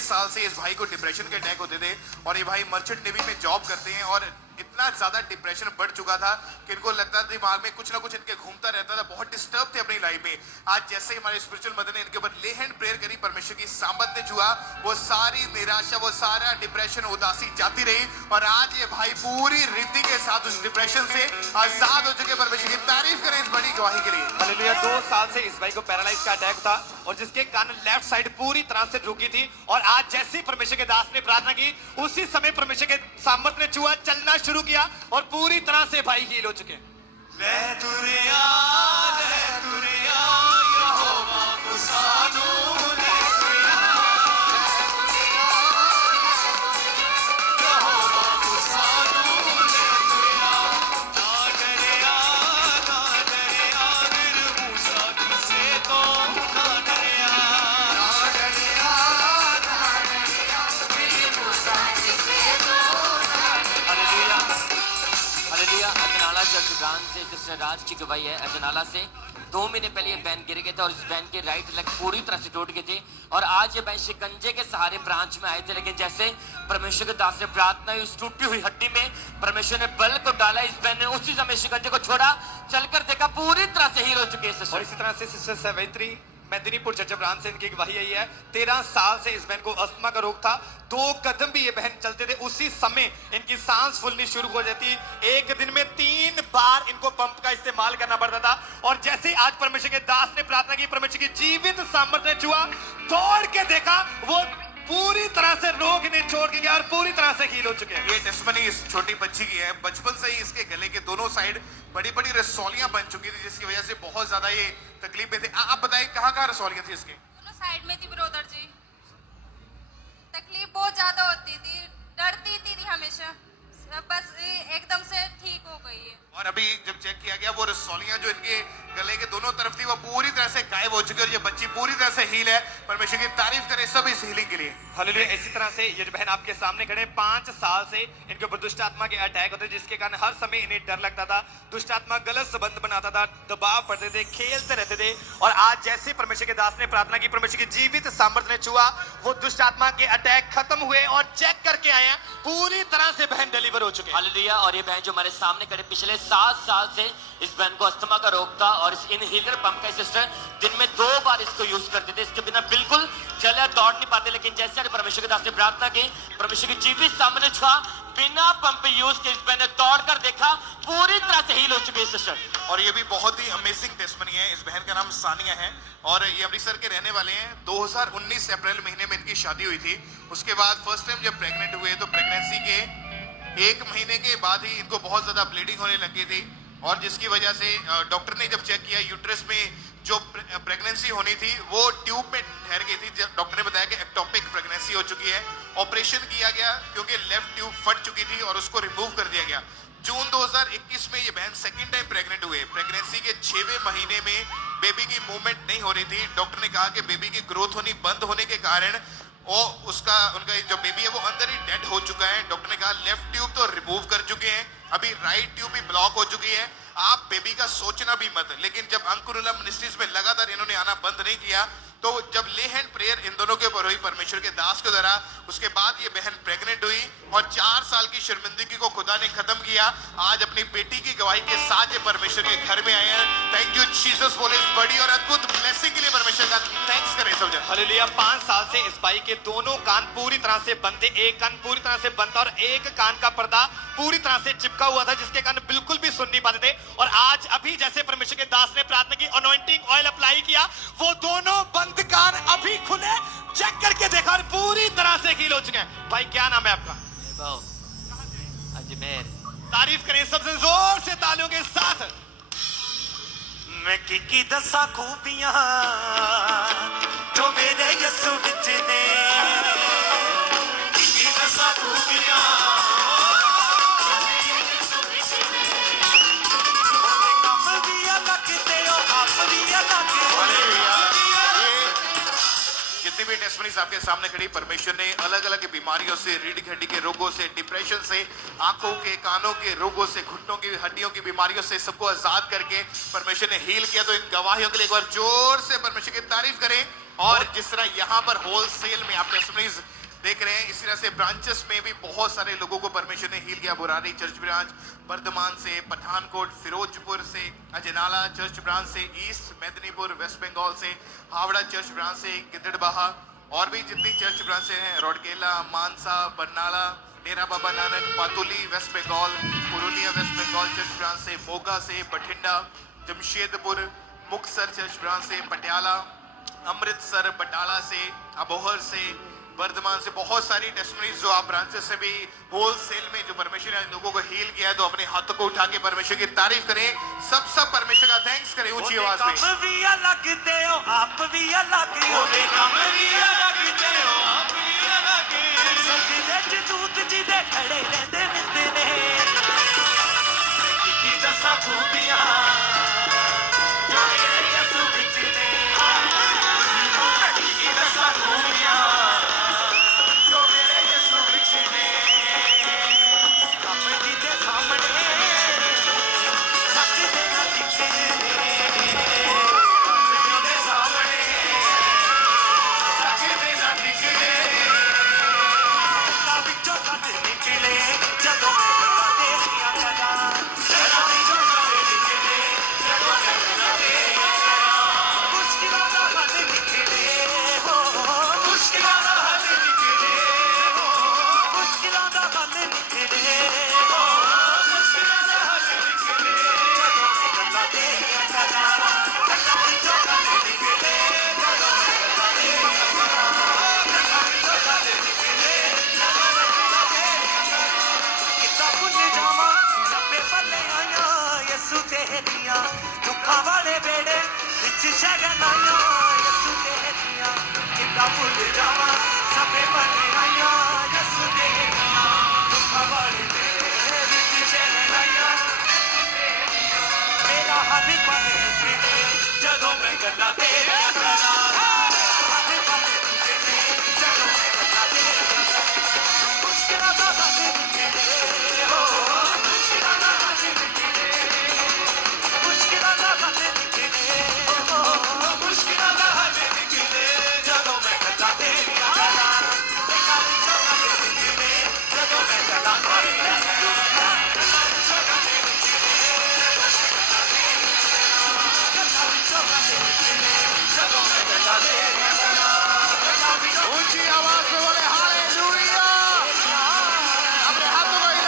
साल से इस भाई को डिप्रेशन के अटैक होते थे और ये भाई मर्चेंट नेवी में जॉब करते हैं और इतना ज्यादा डिप्रेशन बढ़ चुका था कि इनको लगता था दिमाग में कुछ ना कुछ इनके घूमता रहता था, बहुत डिस्टर्ब थे अपनी लाइफ में। आज जैसे ही हमारे स्पिरिचुअल मदर ने इनके ऊपर ले हैंड प्रेयर करी, परमेश्वर की सामत ने छुआ, वो सारी निराशा, वो सारा डिप्रेशन, उदासी जाती रही और आज ये भाई पूरी रीति के साथ उस डिप्रेशन से आजाद हो चुके। परमेश्वर की तारीफ करें इस बड़ी गवाही के लिए। हालेलुया। 2 साल से इस भाई को पैरालाइज का अटैक था और जिसके कारण लेफ्ट साइड पूरी तरह से रुकी थी और आज जैसे ही परमेश्वर के दास ने प्रार्थना की उसी समय परमेश्वर के सामर्थ ने छुआ, चलना शुरू किया और पूरी तरह से भाई हील हो चुके हैं। अजनाला चर्च ब्रांच से सिस्टर राज की गवाही है। अजनाला से 2 महीने पहले ये बैन गिर गए थे और इस बैन के राइट लेग पूरी तरह से टूट गए थे और आज ये बैन शिकंजे के सहारे ब्रांच में आए थे, लेकिन जैसे परमेश्वर के दास ने प्रार्थना हुई, इस टूटी हुई हड्डी में परमेश्वर ने बल को डाला, इस बैन ने उसी समय शिकंजे को छोड़ा, चलकर देखा पूरी तरह से हील हो चुके हैं। और इसी तरह से sister Savitri Medinipur church branch से इनकी गवाही आई है। 13 साल से इस बहन को अस्थमा का रोग था, 2 कदम भी ये बहन चलते थे उसी समय इनकी सांस फूलनी शुरू हो जाती। एक दिन में 3 बार इनको पंप का इस्तेमाल करना पड़ता था और जैसे आज परमेश्वर के दास ने प्रार्थना की, परमेश्वर की जीवित सामर्थ्य ने छुआ, दौड़ के देखा, वो पूरी तरह से रोग ने छोड़ के गया और पूरी तरह से हील हो चुके हैं। ये टेस्टमनी इस छोटी बच्ची की है। बचपन से ही इसके गले के दोनों साइड बड़ी बड़ी रसौलियां बन चुकी थी जिसकी वजह से बहुत ज्यादा ये तकलीफ में थे। आप बताइए कहाँ रसौलियां थी इसके? दोनों साइड में थी ब्रदर जी। तकलीफ बहुत ज्यादा होती थी, डरती थी हमेशा, बस एकदम से ठीक हो गई है। और अभी जब चेक किया गया वो रसौलियां जो इनके गले के दोनों तरफ थी वो पूरी तरह से गायब हो चुकी है और ये बच्ची पूरी तरह से हील है। परमेश्वर की तारीफ करें सब इस हीलिंग के लिए। हालेलुया। इसी तरह से ये बहन आपके सामने खड़े 5 साल से इनके ऊपर दुष्ट आत्मा के अटैक होते जिसके कारण हर समय इन्हें डर लगता था, दुष्ट आत्मा गलत संबंध बनाता था, दबाव पड़ते थे, खेलते रहते थे और आज जैसे परमेश्वर के दास ने प्रार्थना की, परमेश्वर की जीवित सामर्थ्य ने छुआ, वो दुष्ट आत्मा के अटैक खत्म हुए और चेक करके आए हैं, पूरी तरह से बहन डिलीवर हो चुके हैं। हालेलुया। और ये बहन जो हमारे सामने खड़े पिछले 7 साल से इस बहन को अस्थमा का रोग था और इस इनहेलर पंप का सिस्टर दिन में 2 बार इसको यूज करते थे, इसके बिना बिल्कुल चले दौड़ नहीं पाते, लेकिन जैसे परमेश्वर के दास ने प्रार्थना की, परमेश्वर की जीवित सामने छुआ, बिना पंप यूज के इस बहन ने दौड़ कर देखा, पूरी तरह से हील हो चुके हैं सिस्टर। और ये भी बहुत ही अमेजिंग टेस्टमनी है। इस बहन का नाम सानिया है और ये अमृतसर के रहने वाले हैं। 2019 अप्रैल महीने में इनकी शादी हुई थी। उसके बाद फर्स्ट टाइम जब प्रेग्नेंट हुए तो प्रेगनेंसी के 1 महीने के बाद ही इनको बहुत ज्यादा ब्लीडिंग होने लगी थी और जिसकी वजह से डॉक्टर ने जब चेक किया यूट्रस में जो प्रेगनेंसी होनी थी वो ट्यूब में ठहर गई थी। डॉक्टर ने बताया कि एक्टोपिक प्रेगनेंसी हो चुकी है। ऑपरेशन किया गया क्योंकि लेफ्ट ट्यूब फट चुकी थी और उसको रिमूव कर दिया गया। जून 2021 में ये बहन सेकंड टाइम प्रेग्नेंट हुए। प्रेगनेंसी के 6वें महीने में बेबी की मूवमेंट नहीं हो रही थी। डॉक्टर ने कहा कि बेबी की ग्रोथ होनी बंद होने के कारण उनका जो बेबी है वो अंदर ही डेड हो चुका है। डॉक्टर ने कहा लेफ्ट ट्यूब तो रिमूव कर चुके हैं, अभी राइट ट्यूब भी ब्लॉक हो चुकी है, आप बेबी का सोचना भी मत। लेकिन जब अंकुरुला मिनिस्ट्रीज में लगातार इन्होंने आना बंद नहीं किया तो जब ले हैंड प्रेयर इन दोनों के ऊपर हुई परमेश्वर के दास के द्वारा, उसके बाद ये बहन प्रेग्नेंट हुई और 4 साल की शर्मिंदगी को खुदा ने खत्म किया। आज अपनी बेटी की गवाही के साथ ये परमेश्वर के घर में आए हैं। थैंक यू जीसस फॉर इस बड़ी और अद्भुत ब्लेसिंग के लिए परमेश्वर का थैंक्स करें सब जन। हालेलुया। 5 साल से इस भाई के दोनों कान पूरी तरह से बंद थे, एक कान पूरी तरह से बंद था और एक कान का पर्दा पूरी तरह से चिपका हुआ था जिसके कारण बिल्कुल भी सुन नहीं पाते थे। और आज अभी जैसे परमेश्वर के दास ने प्रार्थना की, अनॉइंटिंग ऑयल अप्लाई किया, वो दोनों बंद कान अभी खुले, चेक करके देखा और पूरी तरह से हील हो चुके हैं। भाई क्या नाम है आपका? अजमेर। तारीफ करें सबसे जोर से तालियों के साथ। मैं की दसा खूबियां जो मेरे यसु विच ने, की दसा खूबियां कम भी अलग ते आप भी अलग। जितनी भी टेस्टमनीज आपके सामने खड़ी, परमेश्वर ने अलग अलग बीमारियों से, रीढ़ की हड्डी के रोगों से, डिप्रेशन से, आंखों के कानों के रोगों से, घुटनों की हड्डियों की बीमारियों से सबको आजाद करके परमेश्वर ने हील किया। तो इन गवाहियों के लिए एक बार जोर से परमेश्वर की तारीफ करें। और जिस तरह यहाँ पर होलसेल में आप टेस्टिमनीज देख रहे हैं, इसी तरह से ब्रांचेस में भी बहुत सारे लोगों को परमेश्वर ने हील किया। बुरारी चर्च ब्रांच, बर्धमान से, पठानकोट, फिरोजपुर से, अजनाला चर्च ब्रांच से, ईस्ट मेदिनीपुर वेस्ट बंगाल से, हावड़ा चर्च ब्रांच से, गिद्दड़बाहा और भी जितनी चर्च ब्रांचें हैं, रोडकेला, मानसा, बरनाला, डेरा बाबा नानक, पातुली वेस्ट बंगाल, पुरुलिया वेस्ट बंगाल चर्च ब्रांच से, मोगा से, बठिंडा, जमशेदपुर, मुक्तसर चर्च ब्रांच से, पटियाला, अमृतसर, बटाला से, अबोहर से, वर्धमान से, बहुत सारी टेस्टिमनीज जो आप ब्रांचेस से भी होलसेल में जो परमेश्वर ने लोगों को हील किया है, तो अपने हाथों को उठा के परमेश्वर की तारीफ करें। सब परमेश्वर का थैंक्स करें ऊंची आवाज में। ਕੰਮ ਵੀ ਅਲੱਗ ਤੇ ਉਹ ਆਪ ਵੀ ਅਲੱਗ ਉਹਦੇ ਕੰਮ ਵੀ ਅਲੱਗ ਤੇ ਉਹ ਆਪ ਵੀ ਅਲੱਗ ਸਜਦੇ ਚ ਦੂਤ ਜੀ ਦੇ ਖੜੇ ਰਹਿੰਦੇ ਮਿਲਦੇ ਨੇ ਕੀ ਦੱਸਾਂ ਖੂਬੀਆਂ ਜੋ ਮੇਰੇ ਯਿਸੂ ਵਿੱਚ ਨੇ ਕੀ ਦੱਸਾਂ ਖੂਬੀਆਂ ਜੋ ਮੇਰੇ ਯਿਸੂ ਵਿੱਚ ਨੇ ਆਪਣੇ ਜੀ ਦੇ ਸਾਹਮਣੇ ਸੱਚ ਦੇ ਨਾਲ ਦਿਖਦੇ ਦੁੱਖਾਂ ਵਾਲੇ ਵੇੜੇ ਵਿੱਚ ਸ਼ਗਨਾਈਆਂ ਯਿਸੂ ਦੇ ਦੀਆਂ ਕਿੱਦਾਂ ਭੁੱਲ ਜਾਵਾਂ ਸਭੇ ਬਣੇ ਆਈਆਂ ਯਿਸੂ ਦੇ ਦੀਆਂ ਦੁੱਖਾਂ ਵਾਲੇ ਵੇੜੇ ਵਿੱਚ ਸ਼ਗਨਾਈਆਂ ਮੇਰਾ ਹੱਥ ਪਾਵੇ ਜਦੋਂ ਮੈਂ ਗੱਲਾਂ ਤੇਰੇ